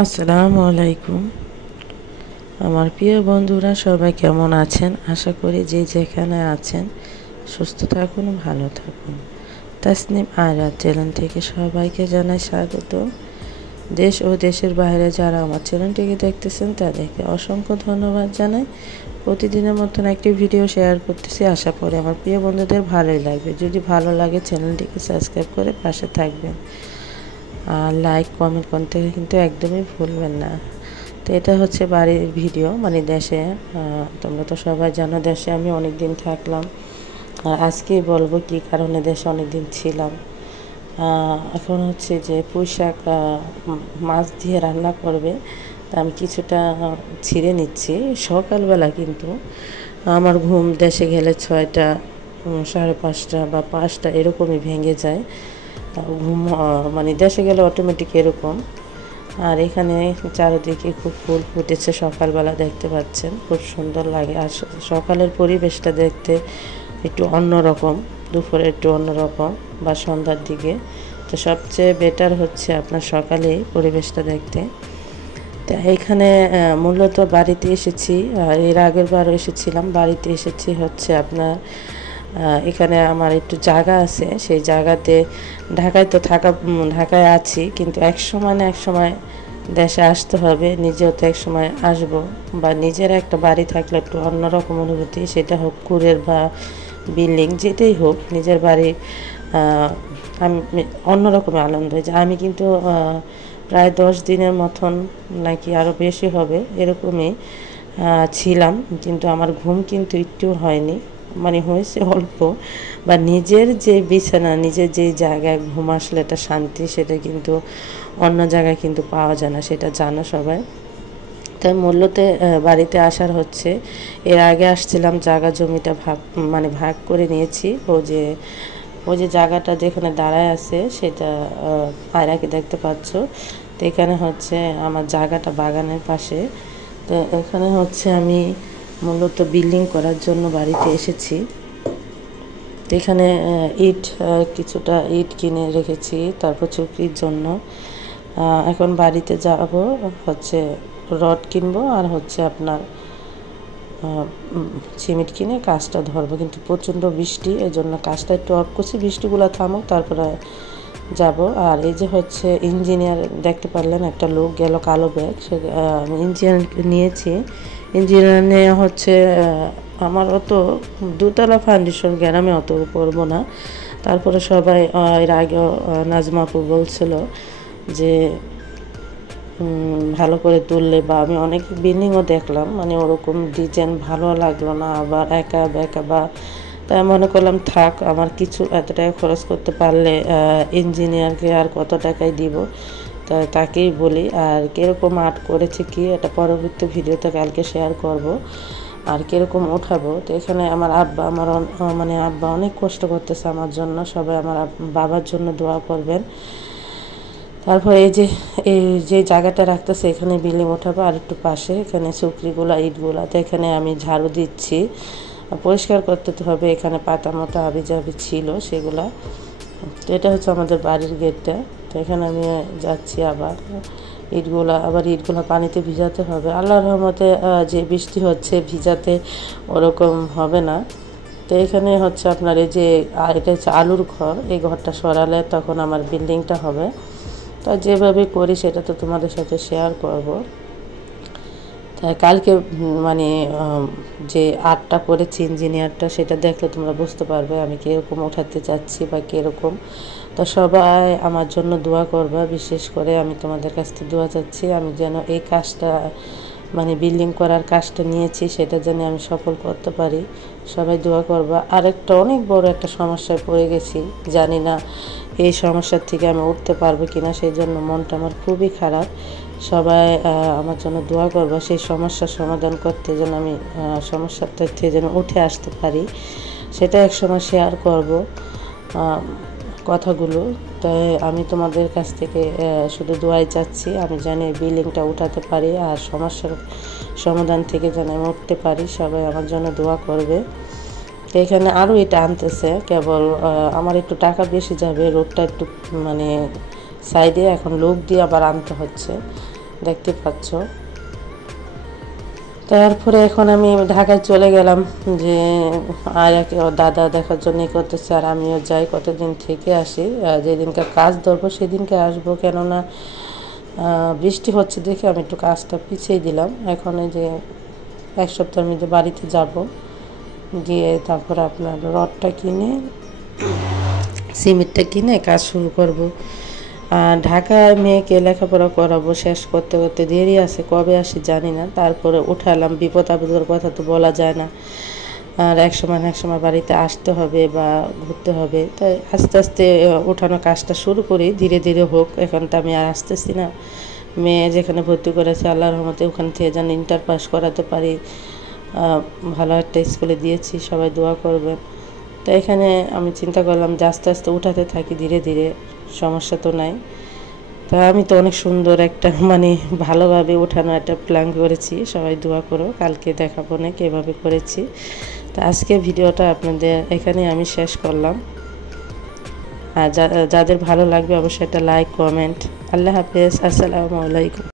আসসালামু আলাইকুম। আমার প্রিয় বন্ধুরা সবাই কেমন আছেন? আশা করি যে যেখানে আছেন সুস্থ থাকুন, ভালো থাকুন। তাসনিম আয়রাত চ্যানেল থেকে সবাইকে জানাই স্বাগত। দেশ ও দেশের বাইরে যারা আমার চ্যানেলটিকে দেখতেছেন তাদেরকে অসংখ্য ধন্যবাদ জানাই। প্রতিদিনের মতন একটি ভিডিও শেয়ার করতেছি, আশা করি আমার প্রিয় বন্ধুদের ভালোই লাগবে। যদি ভালো লাগে চ্যানেলটিকে সাবস্ক্রাইব করে পাশে থাকবেন, আর লাইক কমেন্ট করতে কিন্তু একদমই ভুলবেন না। তো এটা হচ্ছে বাড়ির ভিডিও, মানে দেশে। তোমরা তো সবাই জানো দেশে আমি অনেক দিন থাকলাম। আর আজকেই বলবো কি কারণে দেশে অনেক দিন ছিলাম। এখন হচ্ছে যে পুঁইশাক মাছ দিয়ে রান্না করবে, তা আমি কিছুটা ছিঁড়ে নিচ্ছি। সকালবেলা কিন্তু আমার ঘুম দেশে গেলে 6টা, 5:30 বা 5টা এরকমই ভেঙে যায় ঘুম। মানে দেশে গেলে অটোমেটিক এরকম। আর এখানে চারিদিকে খুব ফুল ফুটেছে, সকালবেলা দেখতে পাচ্ছেন, খুব সুন্দর লাগে। আর সকালের পরিবেশটা দেখতে একটু অন্যরকম, দুপুরে একটু অন্যরকম বা সন্ধ্যার দিকে। তো সবচেয়ে বেটার হচ্ছে আপনার সকালেই পরিবেশটা দেখতে। তো এখানে মূলত বাড়িতে এসেছি, এর আগের বারও এসেছিলাম। বাড়িতে এসেছি হচ্ছে আপনার এখানে আমার একটু জায়গা আছে, সেই জায়গাতে ঢাকায় তো ঢাকায় আছি, কিন্তু এক সময় না এক সময় দেশে আসতে হবে। নিজেও তো এক সময় আসবো, বা নিজের একটা বাড়ি থাকলে একটু অন্যরকম অনুভূতি, সেটা হোক কুড়ের বা বিল্ডিং, যেটাই হোক, নিজের বাড়ি আমি অন্যরকম আনন্দ হয়েছে। আমি কিন্তু প্রায় 10 দিনের মতন নাকি আরও বেশি হবে এরকমই ছিলাম, কিন্তু আমার ঘুম কিন্তু একটু হয়নি, মানে হয়েছে অল্প। বা নিজের যে বিছানা, নিজের যে জায়গায় ঘুম আসলে একটা শান্তি, সেটা কিন্তু অন্য জায়গায় কিন্তু পাওয়া যায় না, সেটা জানো সবাই। তাই মূল্যতে বাড়িতে আসার হচ্ছে। এর আগে আসছিলাম, জায়গা জমিটা ভাগ করে নিয়েছি। ওই যে জায়গাটা যেখানে দাঁড়ায় আছে সেটা আয়রাকে দেখতে পাচ্ছ। তো এখানে হচ্ছে আমার জায়গাটা বাগানের পাশে। তো এখানে হচ্ছে আমি মূলত বিল্ডিং করার জন্য বাড়িতে এসেছি। তো এখানে কিছুটা ইট কিনে রেখেছি, তারপর চুক্তির জন্য। এখন বাড়িতে যাব, হচ্ছে রড কিনবো আর হচ্ছে আপনার সিমেন্ট কিনে কাজটা ধরবো। কিন্তু প্রচণ্ড বৃষ্টি, এই জন্য কাজটা একটু অফ করছি, বৃষ্টিগুলো থামুক তারপরে যাব। আর এই যে হচ্ছে ইঞ্জিনিয়ার, দেখতে পারলেন একটা লোক গেল কালো ব্যাগ, সে ইঞ্জিনিয়ার নিয়েছি। ইঞ্জিনিয়ার নিয়ে হচ্ছে আমার অত দোতলা ফাউন্ডেশন গ্রামে অত করবো না। তারপরে সবাই এর আগেও নাজমা আপু বলছিল যে ভালো করে তুললে, বা আমি অনেক বিল্ডিংও দেখলাম, মানে ওরকম ডিজাইন ভালো লাগলো না, আবার একা বেঁকা, বা তাই মনে করলাম থাক, আমার কিছু এত টাকা খরচ করতে পারলে ইঞ্জিনিয়ারকে আর কত টাকায় দিব, তাকেই বলি। আর কীরকম আর্ট করেছে কি, এটা পরবর্তী ভিডিওতে কালকে শেয়ার করব, আর কীরকম উঠাবো। তো এখানে আমার আব্বা, মানে আব্বা অনেক কষ্ট করতেছে আমার জন্য। সবাই আমার বাবার জন্য দোয়া করবেন। তারপর এই যে জায়গাটা রাখতেছে, এখানে বিল্ডিং ওঠাবো। আর একটু পাশে এখানে সুকরিগুলা, ইটগুলা, তো এখানে আমি ঝাড়ু দিচ্ছি, পরিষ্কার করতে হবে। এখানে পাতা মতো আবিজাবি ছিল সেগুলা। তো এটা হচ্ছে আমাদের বাড়ির গেটটা। তো এখানে আমি যাচ্ছি, আবার ইটগুলা পানিতে ভিজাতে হবে। আল্লাহর রহমতে যে বৃষ্টি হচ্ছে, ভিজাতে ওরকম হবে না। তো এখানে হচ্ছে আপনার এটা হচ্ছে আলুর ঘর, এই ঘরটা সরালে তখন আমার বিল্ডিংটা হবে। তো যেভাবে করি সেটা তো তোমাদের সাথে শেয়ার করব। তাই কালকে মানে যে আর্টটা করেছি ইঞ্জিনিয়ারটা, সেটা দেখলে তোমরা বুঝতে পারবে আমি কীরকম উঠাতে চাচ্ছি বা কীরকম। তো সবাই আমার জন্য দোয়া করবা, বিশেষ করে আমি তোমাদের কাছ থেকে দোয়া চাচ্ছি, আমি যেন এই কাজটা, মানে বিল্ডিং করার কাজটা নিয়েছি, সেটা যেন আমি সফল করতে পারি। সবাই দোয়া করবা। আরেকটা অনেক বড় একটা সমস্যায় পড়ে গেছি, জানি না এই সমস্যার থেকে আমি উঠতে পারবো কিনা, সেই জন্য মনটা আমার খুবই খারাপ। সবাই আমার জন্য দোয়া করবা, সেই সমস্যার সমাধান করতে যেন আমি সমস্যাটা থেকে যেন উঠে আসতে পারি, সেটা একসময় শেয়ার করব কথাগুলো। তাই আমি তোমাদের কাছ থেকে শুধু দোয়াই চাচ্ছি, আমি জানি বিল্ডিংটা উঠাতে পারি, আর সমস্যার সমাধান থেকে যেন আমি উঠতে পারি। সবাই আমার জন্য দোয়া করবে। তো এখানে আরও এটা আনতেছে, কেবল আমার একটু টাকা বেশি যাবে, রোডটা একটু মানে সাইডে এখন লোক দিয়ে আবার আনতে হচ্ছে। দেখতে পাচ্ছ। তারপরে এখন আমি ঢাকায় চলে গেলাম, যে আর এক দাদা দেখার জন্য করতেছে, আর আমিও যাই, কতদিন থেকে আসি, যেদিনকে কাজ ধরবো সেদিনকে আসবো, কেননা বৃষ্টি হচ্ছে দেখে আমি একটু কাজটা পিছিয়ে দিলাম। এখন এই যে এক সপ্তাহের মধ্যে বাড়িতে যাব, গিয়ে তারপর আপনার রডটা কিনে সিমেন্টটা কিনে কাজ শুরু করব। আর ঢাকায় মেয়েকে লেখাপড়া করাবো, শেষ করতে করতে দেরি আছে, কবে আসি জানি না। তারপরে উঠালাম, বিপদ আপদের কথা তো বলা যায় না, আর এক সময় বাড়িতে আসতে হবে বা ঘুরতে হবে, তাই আস্তে আস্তে উঠানো কাজটা শুরু করি, ধীরে ধীরে হোক। এখন তো আমি আর আসতেছি না, মেয়ে যেখানে ভর্তি করেছে আল্লাহর রহমতে ওখান থেকে যেন ইন্টার পাস করাতে পারি, ভালো একটা স্কুলে দিয়েছি, সবাই দোয়া করবেন। তো এখানে আমি চিন্তা করলাম যে আস্তে আস্তে উঠাতে থাকি ধীরে ধীরে, সমস্যা তো নাই। তো আমি তো অনেক সুন্দর একটা ভালোভাবে উঠানো একটা প্ল্যান করেছি, সবাই দোয়া করো, কালকে দেখাবো না কীভাবে করেছি। তো আজকে ভিডিওটা আপনাদের এখানে আমি শেষ করলাম, আর যাদের ভালো লাগবে অবশ্যই একটা লাইক কমেন্ট। আল্লাহ হাফেজ, আসসালামু আলাইকুম।